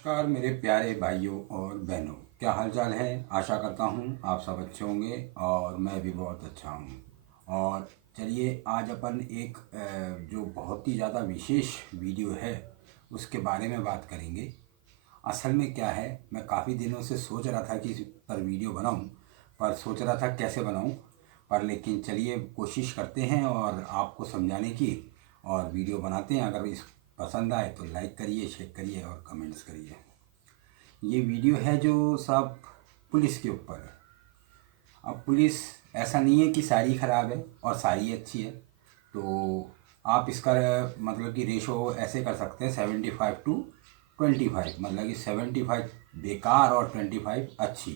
नमस्कार मेरे प्यारे भाइयों और बहनों, क्या हालचाल है। आशा करता हूँ आप सब अच्छे होंगे और मैं भी बहुत अच्छा हूँ। और चलिए आज अपन एक जो बहुत ही ज़्यादा विशेष वीडियो है उसके बारे में बात करेंगे। असल में क्या है, मैं काफ़ी दिनों से सोच रहा था कि इस पर वीडियो बनाऊँ, पर सोच रहा था कैसे बनाऊँ। पर लेकिन चलिए कोशिश करते हैं और आपको समझाने की, और वीडियो बनाते हैं। अगर इस पसंद आए तो लाइक करिए, शेयर करिए और कमेंट्स करिए। ये वीडियो है जो सब पुलिस के ऊपर है। अब पुलिस ऐसा नहीं है कि सारी ख़राब है और सारी अच्छी है, तो आप इसका मतलब कि रेशो ऐसे कर सकते हैं 75-25, मतलब कि 75 बेकार और 25 अच्छी।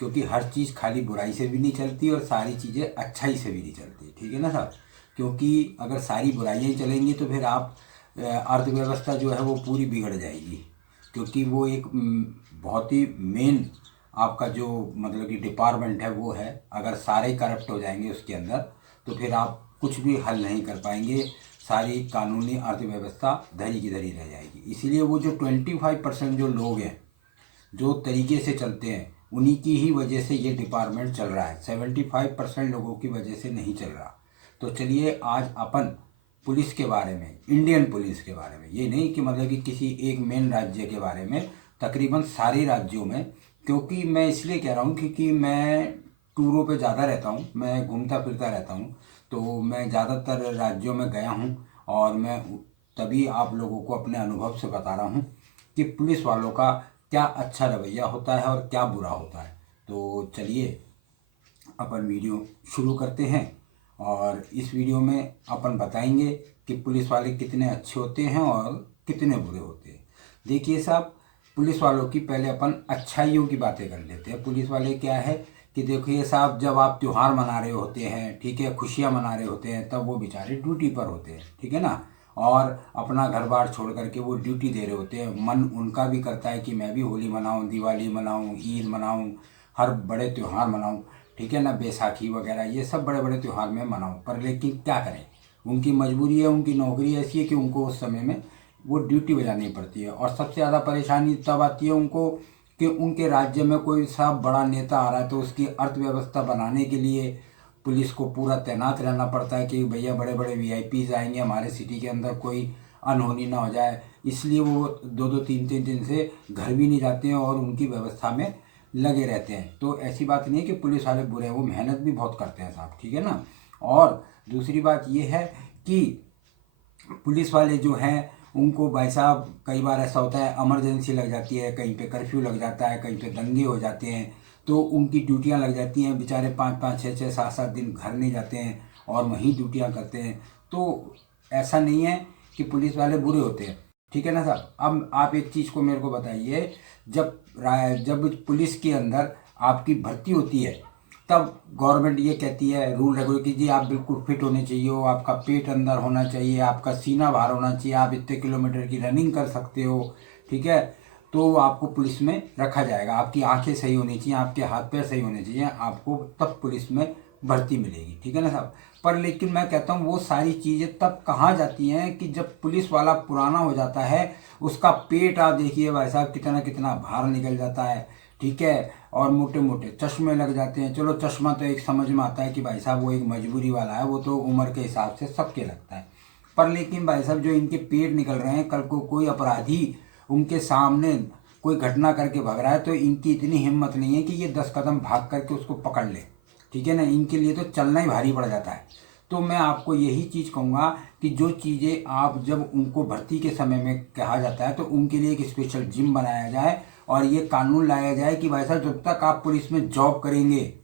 क्योंकि हर चीज़ खाली बुराई से भी नहीं चलती और सारी चीज़ें अच्छाई से भी नहीं चलती, ठीक है ना साहब। क्योंकि अगर सारी बुराइयाँ ही चलेंगी तो फिर आप अर्थव्यवस्था जो है वो पूरी बिगड़ जाएगी। क्योंकि वो एक बहुत ही मेन आपका जो मतलब कि डिपार्टमेंट है वो है। अगर सारे करप्ट हो जाएंगे उसके अंदर तो फिर आप कुछ भी हल नहीं कर पाएंगे। सारी कानूनी अर्थव्यवस्था धरी की धरी रह जाएगी। इसीलिए वो जो 25% जो लोग हैं जो तरीके से चलते हैं उन्हीं की ही वजह से ये डिपार्टमेंट चल रहा है। 75% लोगों की वजह से नहीं चल रहा। तो चलिए आज अपन पुलिस के बारे में, इंडियन पुलिस के बारे में, ये नहीं कि मतलब कि किसी एक मेन राज्य के बारे में, तकरीबन सारे राज्यों में। क्योंकि मैं इसलिए कह रहा हूँ क्योंकि मैं टूरों पे ज़्यादा रहता हूँ, मैं घूमता फिरता रहता हूँ, तो मैं ज़्यादातर राज्यों में गया हूँ। और मैं तभी आप लोगों को अपने अनुभव से बता रहा हूँ कि पुलिस वालों का क्या अच्छा रवैया होता है और क्या बुरा होता है। तो चलिए अपन वीडियो शुरू करते हैं और इस वीडियो में अपन बताएंगे कि पुलिस वाले कितने अच्छे होते हैं और कितने बुरे होते हैं। देखिए साहब, पुलिस वालों की पहले अपन अच्छाइयों की बातें कर लेते हैं। पुलिस वाले क्या है कि देखिए साहब, जब आप त्यौहार मना रहे होते हैं, ठीक है, खुशियाँ मना रहे होते हैं, तब वो बेचारे ड्यूटी पर होते हैं, ठीक है ना। और अपना घर बार छोड़ करके वो ड्यूटी दे रहे होते हैं। मन उनका भी करता है कि मैं भी होली मनाऊं, दिवाली मनाऊं, ईद मनाऊं, हर बड़े त्यौहार मनाऊं, ठीक है ना, बैसाखी वगैरह, ये सब बड़े बड़े त्यौहार में मनाऊं। पर लेकिन क्या करें, उनकी मजबूरी है, उनकी नौकरी ऐसी है कि उनको उस समय में वो ड्यूटी बजानी पड़ती है। और सबसे ज़्यादा परेशानी तब आती है उनको कि उनके राज्य में कोई सा बड़ा नेता आ रहा है तो उसकी अर्थव्यवस्था बनाने के लिए पुलिस को पूरा तैनात रहना पड़ता है कि भैया बड़े बड़े वीआईपीज आएंगे हमारे सिटी के अंदर, कोई अनहोनी ना हो जाए। इसलिए वो दो दो तीन तीन दिन से घर भी नहीं जाते हैं और उनकी व्यवस्था में लगे रहते हैं। तो ऐसी बात नहीं है कि पुलिस वाले बुरे हैं, वो मेहनत भी बहुत करते हैं साहब, ठीक है ना। और दूसरी बात ये है कि पुलिस वाले जो हैं उनको भाई साहब कई बार ऐसा होता है इमरजेंसी लग जाती है, कहीं पे कर्फ्यू लग जाता है, कहीं पे दंगे हो जाते हैं, तो उनकी ड्यूटियां लग जाती हैं। बेचारे 5-5, 6-6, 7-7 दिन घर नहीं जाते हैं और वहीं ड्यूटियां करते हैं। तो ऐसा नहीं है कि पुलिस वाले बुरे होते हैं, ठीक है ना साहब। अब आप एक चीज़ को मेरे को बताइए, जब पुलिस के अंदर आपकी भर्ती होती है तब गवर्नमेंट ये कहती है, रूल रेगुलेट कि जी आप बिल्कुल फिट होने चाहिए हो, आपका पेट अंदर होना चाहिए, आपका सीना बाहर होना चाहिए, आप इतने किलोमीटर की रनिंग कर सकते हो, ठीक है, तो आपको पुलिस में रखा जाएगा। आपकी आंखें सही होनी चाहिए, आपके हाथ पैर सही होने चाहिए, आपको तब पुलिस में भर्ती मिलेगी, ठीक है ना साहब। पर लेकिन मैं कहता हूँ वो सारी चीज़ें तब कहाँ जाती हैं कि जब पुलिस वाला पुराना हो जाता है, उसका पेट आप देखिए भाई साहब कितना कितना बाहर निकल जाता है, ठीक है, और मोटे मोटे चश्मे लग जाते हैं। चलो चश्मा तो एक समझ में आता है कि भाई साहब वो एक मजबूरी वाला है, वो तो उम्र के हिसाब से सबके लगता है। पर लेकिन भाई साहब जो इनके पेट निकल रहे हैं, कल को कोई अपराधी उनके सामने कोई घटना करके भाग रहा है तो इनकी इतनी हिम्मत नहीं है कि ये 10 कदम भाग करके उसको पकड़ ले, ठीक है ना। इनके लिए तो चलना ही भारी पड़ जाता है। तो मैं आपको यही चीज़ कहूँगा कि जो चीज़ें आप जब उनको भर्ती के समय में कहा जाता है तो उनके लिए एक स्पेशल जिम बनाया जाए और ये कानून लाया जाए कि भाई साहब जब तक आप पुलिस में जॉब करेंगे,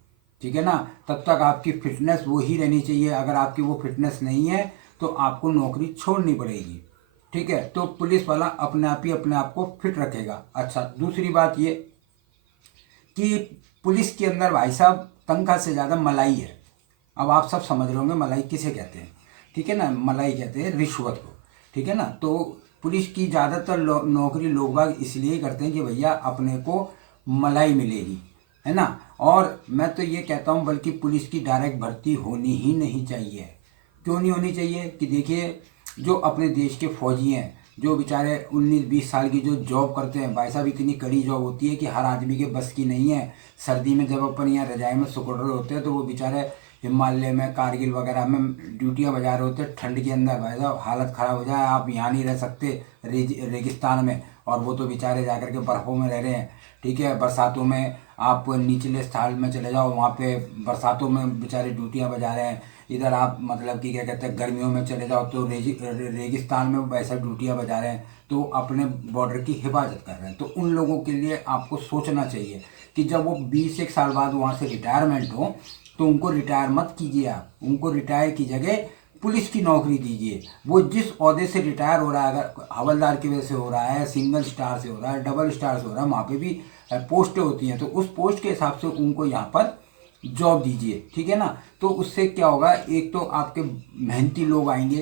ठीक है ना, तब तक आपकी फिटनेस वो ही रहनी चाहिए। अगर आपकी वो फिटनेस नहीं है तो आपको नौकरी छोड़नी पड़ेगी, ठीक है। तो पुलिस वाला अपने आप ही अपने आप को फिट रखेगा। अच्छा, दूसरी बात ये कि पुलिस के अंदर भाई साहब तनख्वाह से ज़्यादा मलाई है। अब आप सब समझ रहे होंगे मलाई किसे कहते हैं, ठीक है ना। मलाई कहते हैं रिश्वत को, ठीक है ना। तो पुलिस की ज़्यादातर नौकरी लोग बाग इसलिए करते हैं कि भैया अपने को मलाई मिलेगी, है ना। और मैं तो ये कहता हूँ बल्कि पुलिस की डायरेक्ट भर्ती होनी ही नहीं चाहिए। क्यों नहीं होनी चाहिए कि देखिए जो अपने देश के फौजी हैं, जो बेचारे 19-20 साल की जो जॉब करते हैं भाई साहब, इतनी कड़ी जॉब होती है कि हर आदमी के बस की नहीं है। सर्दी में जब अपन यहाँ रजाई में सिकुड़ रहे होते हैं तो वो बेचारे हिमालय में, कारगिल वगैरह में ड्यूटियाँ बजा रहे होते हैं ठंड के अंदर। भाई साहब हालत ख़राब हो जाए, आप यहाँ नहीं रह सकते रेगिस्तान में, और वो तो बेचारे जाकर के बर्फ़ों में रह रहे हैं। ठीक है, बरसातों में आप निचले स्थान में चले जाओ, वहाँ पे बरसातों में बेचारे ड्यूटियाँ बजा रहे हैं। इधर आप मतलब कि क्या कहते हैं गर्मियों में चले जाओ तो रेगिस्तान में वैसा ड्यूटियाँ बजा रहे हैं, तो अपने बॉर्डर की हिफाजत कर रहे हैं। तो उन लोगों के लिए आपको सोचना चाहिए कि जब वो 20 साल बाद वहाँ से रिटायरमेंट हो तो उनको रिटायर मत कीजिए, आप उनको रिटायर की जगह पुलिस की नौकरी दीजिए। वो जिस ओहदे से रिटायर हो रहा है, अगर हवलदार की वजह से हो रहा है, सिंगल स्टार से हो रहा है, डबल स्टार से हो रहा है, वहाँ पे भी पोस्टें होती हैं, तो उस पोस्ट के हिसाब से उनको यहाँ पर जॉब दीजिए। ठीक है ना, तो उससे क्या होगा, एक तो आपके मेहनती लोग आएंगे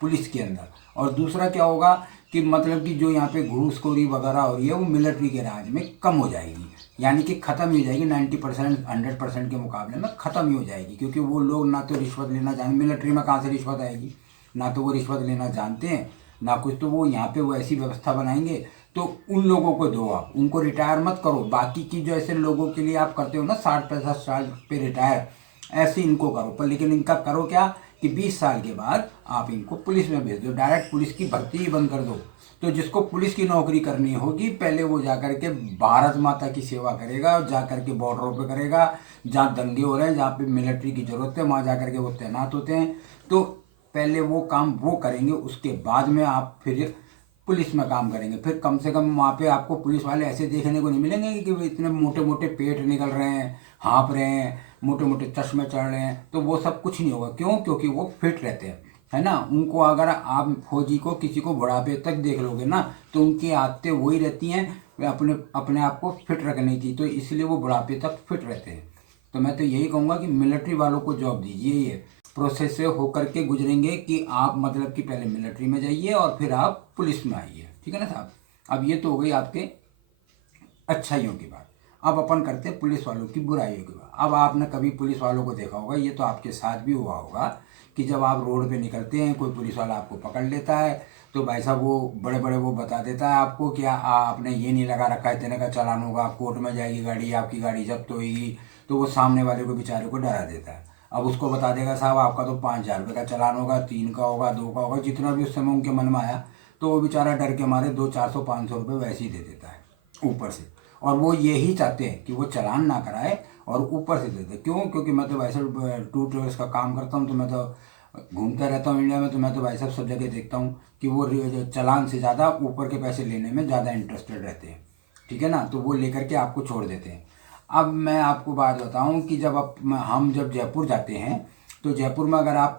पुलिस के अंदर, और दूसरा क्या होगा कि मतलब कि जो यहाँ पे घूसखोरी वगैरह हो रही है वो मिलिट्री के राज में कम हो जाएगी, यानी कि ख़त्म ही हो जाएगी। 90% 100% के मुकाबले में ख़त्म ही हो जाएगी, क्योंकि वो लोग ना तो रिश्वत लेना जानते, मिलिट्री में कहाँ से रिश्वत आएगी, ना तो वो रिश्वत लेना जानते हैं ना कुछ, तो वो यहाँ पे वो ऐसी व्यवस्था बनाएंगे। तो उन लोगों को दो, आप उनको रिटायर मत करो। बाकी की जो ऐसे लोगों के लिए आप करते हो ना 60-65 साल पे रिटायर, ऐसे इनको करो, पर लेकिन इनका करो क्या कि 20 साल के बाद आप इनको पुलिस में भेज दो, डायरेक्ट पुलिस की भर्ती ही बंद कर दो। तो जिसको पुलिस की नौकरी करनी होगी पहले वो जाकर के भारत माता की सेवा करेगा, और जाकर के बॉर्डरों पे करेगा, जहाँ दंगे हो रहे हैं, जहाँ पे मिलिट्री की ज़रूरत है वहाँ जाकर के वो तैनात होते हैं। तो पहले वो काम वो करेंगे, उसके बाद में आप फिर पुलिस में काम करेंगे। फिर कम से कम वहाँ पे आपको पुलिस वाले ऐसे देखने को नहीं मिलेंगे कि वो इतने मोटे मोटे पेट निकल रहे हैं, हाँफ रहे हैं, मोटे मोटे चश्मे चढ़ रहे हैं, तो वो सब कुछ नहीं होगा। क्यों? क्योंकि वो फिट रहते हैं, है ना। उनको अगर आप फौजी को किसी को बुढ़ापे तक देख लोगे ना तो उनकी आदतें वही रहती हैं अपने अपने आप को फिट रखने की, तो इसलिए वो बुढ़ापे तक फिट रहते हैं। तो मैं तो यही कहूँगा कि मिलिट्री वालों को जॉब दीजिए, ये प्रोसेस से होकर के गुजरेंगे कि आप मतलब कि पहले मिलिट्री में जाइए और फिर आप पुलिस में आइए। ठीक है ना साहब। अब ये तो हो गई आपके अच्छाइयों की बात। अब अपन करते हैं पुलिस वालों की बुराइयों की बात। अब आपने कभी पुलिस वालों को देखा होगा, ये तो आपके साथ भी हुआ होगा कि जब आप रोड पे निकलते हैं कोई पुलिस वाला आपको पकड़ लेता है तो भाई साहब वो बड़े बड़े वो बता देता है आपको कि आपने ये नहीं लगा रखा है, इतने का चालान होगा, कोर्ट में जाएगी गाड़ी, आपकी गाड़ी जब्त होगी। तो वो सामने वाले को बेचारे को डरा देता है। अब उसको बता देगा साहब आपका तो 5,000 रुपये का चालान होगा, 3 का होगा, 2 का होगा, जितना भी उस समय उनके मन में आया। तो वो बेचारा डर के मारे 200-400-500 रुपये वैसे ही दे देता है ऊपर से। और वो यही चाहते हैं कि वो चालान ना कराए और ऊपर से देते। क्यों? क्योंकि मैं तो वैसे टूर ट्रेवल्स का काम करता हूँ, तो मैं तो घूमता रहता हूँ इंडिया में, तो मैं तो भाई साहब सब जगह देखता हूँ कि वो चालान से ज़्यादा ऊपर के पैसे लेने में ज़्यादा इंटरेस्टेड रहते हैं। ठीक है ना, तो वो लेकर के आपको छोड़ देते हैं। अब मैं आपको बात बताऊँ कि हम जब जयपुर जाते हैं तो जयपुर में अगर आप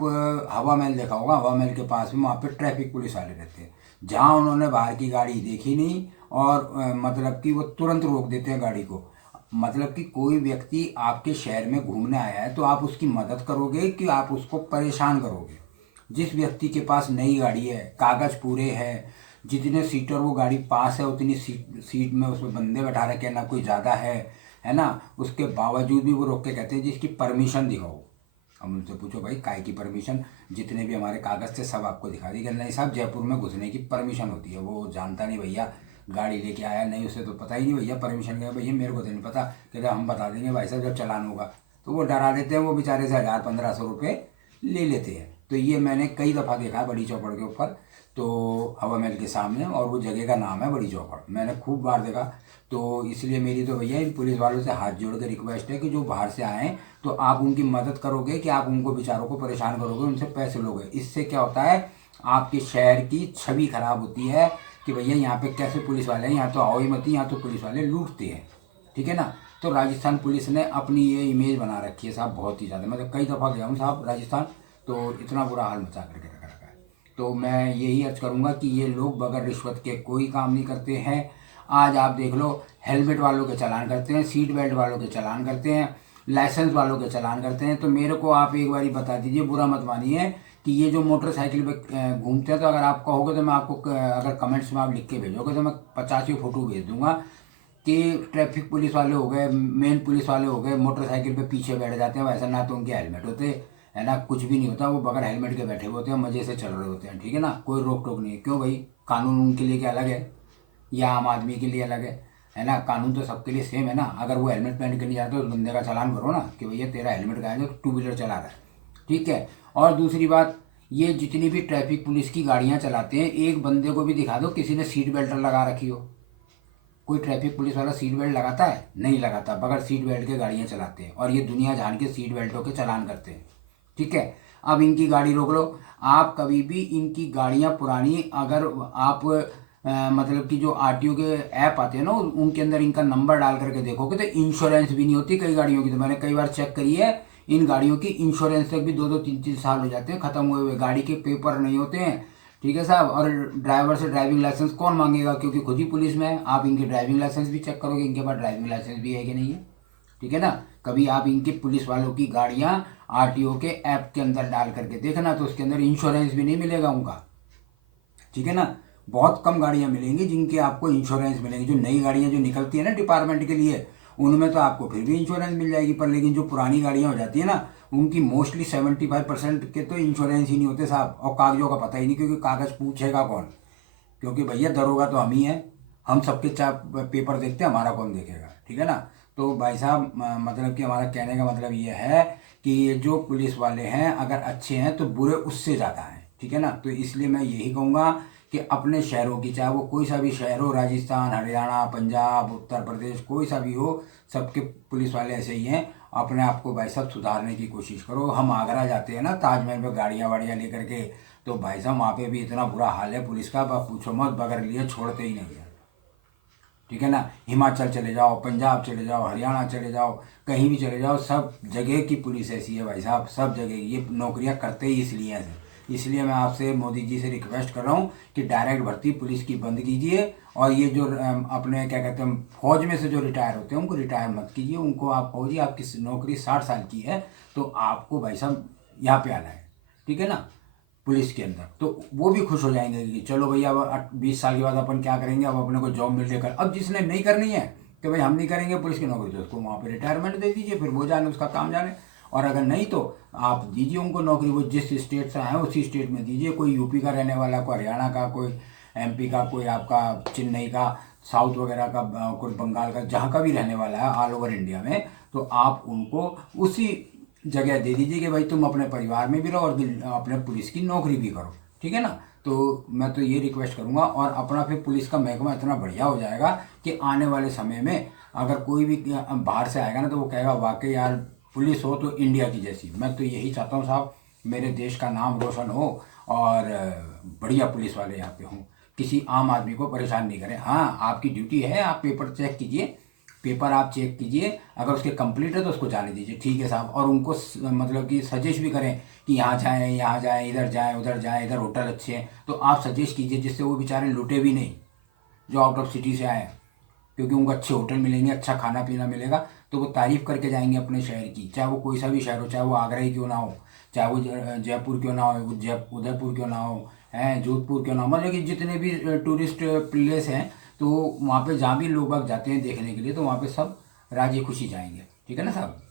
हवा महल देखा होगा, हवा महल के पास में वहाँ पे ट्रैफिक पुलिस वाले रहते हैं। जहाँ उन्होंने बाहर की गाड़ी देखी नहीं और मतलब कि वो तुरंत रोक देते हैं गाड़ी को। मतलब कि कोई व्यक्ति आपके शहर में घूमने आया है तो आप उसकी मदद करोगे कि आप उसको परेशान करोगे? जिस व्यक्ति के पास नई गाड़ी है, कागज़ पूरे हैं, जितने सीटर वो गाड़ी पास है उतनी सीट में उसमें बंदे बैठा रखे हैं, ना कोई ज़्यादा है ना, उसके बावजूद भी वो रोक के कहते हैं जिसकी परमिशन दिखाओ। हम उनसे पूछो भाई काय की परमिशन? जितने भी हमारे कागज़ थे सब आपको दिखा दी। नहीं साहब जयपुर में घुसने की परमिशन होती है। वो जानता नहीं भैया, गाड़ी लेके आया नहीं, उसे तो पता ही नहीं भैया परमिशन क्या। भैया मेरे को तो नहीं पता। कहते हम बता देंगे भाई साहब जब चालान होगा। तो वो डरा देते हैं, वो बेचारे से 1,000-1,500 रुपये ले लेते हैं। तो ये मैंने कई दफ़ा देखा है बड़ी चौपड़ के ऊपर, तो हवा महल के सामने, और वो जगह का नाम है बड़ी चौपड़। मैंने खूब बार देखा। तो इसलिए मेरी तो भैया इन पुलिस वालों से हाथ जोड़ के रिक्वेस्ट है कि जो बाहर से आएँ तो आप उनकी मदद करोगे कि आप उनको बेचारों को परेशान करोगे, उनसे पैसे लोगे। इससे क्या होता है, आपके शहर की छवि खराब होती है कि भैया यहाँ पे कैसे पुलिस वाले हैं, यहाँ तो आओ ही मत, यहाँ तो पुलिस वाले लूटते हैं। ठीक है ना। तो राजस्थान पुलिस ने अपनी ये इमेज बना रखी है साहब बहुत ही ज़्यादा। मैं तो कई दफ़ा गया हूँ साहब राजस्थान, तो इतना बुरा हाल मचा करके रखा है। तो मैं यही अर्ज करूँगा कि ये लोग बगैर रिश्वत के कोई काम नहीं करते हैं। आज आप देख लो, हेलमेट वालों के चालान करते हैं, सीट बेल्ट वालों के चालान करते हैं, लाइसेंस वालों के चालान करते हैं। तो मेरे को आप एक बारी बता दीजिए, बुरा मत मानिए, कि ये जो मोटरसाइकिल पे घूमते हैं, तो अगर आप कहोगे तो मैं आपको अगर कमेंट्स में आप लिख के भेजोगे तो मैं 50 फोटो भेज दूंगा कि ट्रैफिक पुलिस वाले हो गए, मेन पुलिस वाले हो गए, मोटरसाइकिल पे पीछे बैठ जाते हैं। वैसा ना तो उनके हेलमेट होते है ना, कुछ भी नहीं होता, वो बगैर हेलमेट के बैठे हुए होते हैं, मज़े से चल रहे होते हैं। ठीक है ना, कोई रोक टोक नहीं है। क्यों भाई, कानून उनके लिए क्या अलग है या आम आदमी के लिए अलग है ना? कानून तो सबके लिए सेम है ना। अगर वो हेलमेट पहन के नहीं जाते तो उस बंदे का चालान करो ना कि भैया तेरा हेलमेट कहाँ है जो टू व्हीलर चला रहा है, ठीक है। और दूसरी बात, ये जितनी भी ट्रैफिक पुलिस की गाड़ियाँ चलाते हैं, एक बंदे को भी दिखा दो किसी ने सीट बेल्ट लगा रखी हो। कोई ट्रैफिक पुलिस वाला सीट बेल्ट लगाता है? नहीं लगाता, बगैर सीट बेल्ट के गाड़ियाँ चलाते हैं और ये दुनिया जान के सीट बेल्टों के चालान करते हैं, ठीक है। अब इनकी गाड़ी रोक लो। आप कभी भी इनकी गाड़ियाँ पुरानी, अगर आप मतलब कि जो आरटीओ के ऐप आते हैं ना उनके अंदर इनका नंबर डाल करके देखोगे तो इंश्योरेंस भी नहीं होती कई गाड़ियों की। तो मैंने कई बार चेक करी है, इन गाड़ियों की इंश्योरेंस तक भी 2-2 3-3 साल हो जाते हैं ख़त्म हुए हुए, गाड़ी के पेपर नहीं होते हैं, ठीक है साहब। और ड्राइवर से ड्राइविंग लाइसेंस कौन मांगेगा, क्योंकि खुद ही पुलिस में है। आप इनके ड्राइविंग लाइसेंस भी चेक करोगे इनके पास ड्राइविंग लाइसेंस भी है कि नहीं है, ठीक है ना। कभी आप इनके पुलिस वालों की गाड़ियाँ आरटीओ के ऐप के अंदर डाल करके देखना, तो उसके अंदर इंश्योरेंस भी नहीं मिलेगा उनका, ठीक है ना। बहुत कम गाड़ियाँ मिलेंगी जिनके आपको इंश्योरेंस मिलेंगी। जो नई गाड़ियाँ जो निकलती है ना डिपार्टमेंट के लिए, उनमें तो आपको फिर भी इंश्योरेंस मिल जाएगी, पर लेकिन जो पुरानी गाड़ियाँ हो जाती है ना उनकी मोस्टली 75% के तो इंश्योरेंस ही नहीं होते साहब। और कागजों का पता ही नहीं, क्योंकि कागज़ पूछेगा कौन, क्योंकि भैया दरोगा तो हम ही हैं, हम सबके पेपर देखते हैं, हमारा कौन देखेगा, ठीक है ना। तो भाई साहब मतलब कि हमारा कहने का मतलब ये है कि ये जो पुलिस वाले हैं अगर अच्छे हैं तो बुरे उससे ज़्यादा हैं, ठीक है ना। तो इसलिए मैं यही कहूँगा कि अपने शहरों की, चाहे वो कोई सा भी शहर हो, राजस्थान, हरियाणा, पंजाब, उत्तर प्रदेश, कोई सा भी हो, सबके पुलिस वाले ऐसे ही हैं। अपने आप को भाई साहब सुधारने की कोशिश करो। हम आगरा जाते हैं ना ताजमहल पे गाड़ियाँ वाड़ियाँ लेकर के, तो भाई साहब वहाँ पे भी इतना बुरा हाल है पुलिस का, बस पूछो मत, बगैर लिए छोड़ते ही नहीं है, ठीक है ना। हिमाचल चले जाओ, पंजाब चले जाओ, हरियाणा चले जाओ, कहीं भी चले जाओ, सब जगह की पुलिस ऐसी है भाई साहब, सब जगह। ये नौकरियां करते ही इसलिए हैं। इसलिए मैं आपसे मोदी जी से रिक्वेस्ट कर रहा हूँ कि डायरेक्ट भर्ती पुलिस की बंद कीजिए। और ये जो अपने क्या कहते हैं फौज में से जो रिटायर होते हैं उनको रिटायर मत कीजिए। उनको आप फौजी, आपकी नौकरी 60 साल की है तो आपको भाई साहब यहाँ पे आना है, ठीक है ना, पुलिस के अंदर। तो वो भी खुश हो जाएंगे कि चलो भैया अब 20 साल के बाद अपन क्या करेंगे, अब अपने को जॉब मिल जाएगा। अब जिसने नहीं करनी है कि भाई हम नहीं करेंगे पुलिस की नौकरी, तो उसको वहाँ पे रिटायरमेंट दे दीजिए, फिर वो जाने उसका काम जाने। और अगर नहीं तो आप दीजिए उनको नौकरी, वो जिस स्टेट से आए उसी स्टेट में दीजिए। कोई यूपी का रहने वाला, कोई हरियाणा का, कोई एमपी का, कोई आपका चेन्नई का, साउथ वगैरह का, कोई बंगाल का, जहाँ का भी रहने वाला है ऑल ओवर इंडिया में, तो आप उनको उसी जगह दे दीजिए कि भाई तुम अपने परिवार में भी रहो और अपने पुलिस की नौकरी भी करो, ठीक है ना। तो मैं तो ये रिक्वेस्ट करूँगा। और अपना फिर पुलिस का महकमा इतना बढ़िया हो जाएगा कि आने वाले समय में अगर कोई भी बाहर से आएगा ना तो वो कहेगा वाकई यार पुलिस हो तो इंडिया की जैसी। मैं तो यही चाहता हूँ साहब, मेरे देश का नाम रोशन हो और बढ़िया पुलिस वाले यहाँ पे हों, किसी आम आदमी को परेशान नहीं करें। हाँ आपकी ड्यूटी है, आप पेपर चेक कीजिए, पेपर आप चेक कीजिए, अगर उसके कंप्लीट है तो उसको जाने दीजिए, ठीक है साहब। और उनको मतलब कि सजेस्ट भी करें कि यहाँ जाएँ, यहाँ जाएँ, इधर जाएँ, उधर जाएँ, इधर होटल अच्छे हैं, तो आप सजेस्ट कीजिए जिससे वो बेचारे लूटे भी नहीं जो आउट ऑफ सिटी से आए हैं, क्योंकि उनको अच्छे होटल मिलेंगे, अच्छा खाना पीना मिलेगा, तो वो तारीफ़ करके जाएंगे अपने शहर की। चाहे वो कोई सा भी शहर हो, चाहे वो आगरा ही क्यों ना हो, चाहे वो जयपुर क्यों ना हो, उदयपुर क्यों ना हो, है जोधपुर क्यों ना हो, मतलब कि जितने भी टूरिस्ट प्लेस हैं, तो वहाँ पे जहाँ भी लोग बाग जाते हैं देखने के लिए, तो वहाँ पे सब राजी खुशी जाएंगे, ठीक है ना साहब।